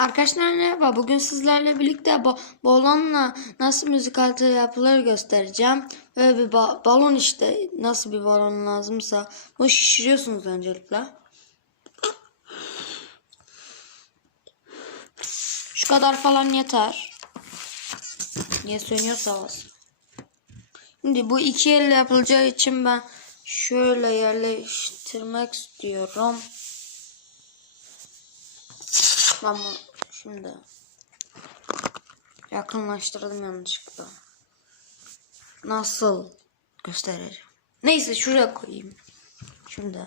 Arkadaşlar merhaba. Bugün sizlerle birlikte ba- balonla nasıl müzik aleti yapılır göstereceğim. Böyle bir ba- balon işte nasıl bir balon lazımsa bunu şişiriyorsunuz öncelikle. Şu kadar falan yeter. Niye sönüyorsa olsun. Şimdi bu iki elle yapılacağı için ben şöyle yerleştirmek istiyorum. Ama şimdi yakınlaştırdım yanlışlıkla. Nasıl göstereceğim? Neyse şuraya koyayım. Şimdi.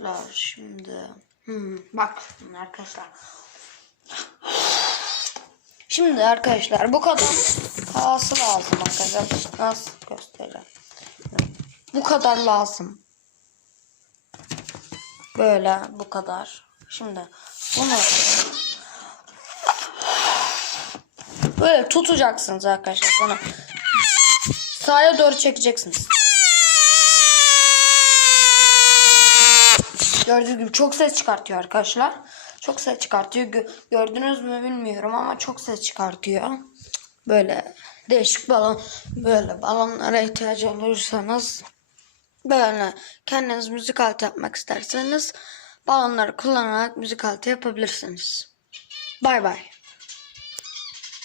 Arkadaşlar şimdi. Hmm, bak arkadaşlar. Şimdi arkadaşlar bu kadar. Havası lazım arkadaşlar. Nasıl göstereceğim? Bu kadar lazım. Böyle bu kadar. Şimdi bunu böyle tutacaksınız arkadaşlar. Sonra sağa doğru çekeceksiniz. Gördüğünüz gibi çok ses çıkartıyor arkadaşlar. Çok ses çıkartıyor. Gö- gördünüz mü bilmiyorum ama çok ses çıkartıyor. Böyle değişik balon böyle balonlara ihtiyacı olursanız böyle kendiniz müzik aleti yapmak isterseniz balonları kullanarak müzik aleti yapabilirsiniz. Bay bay.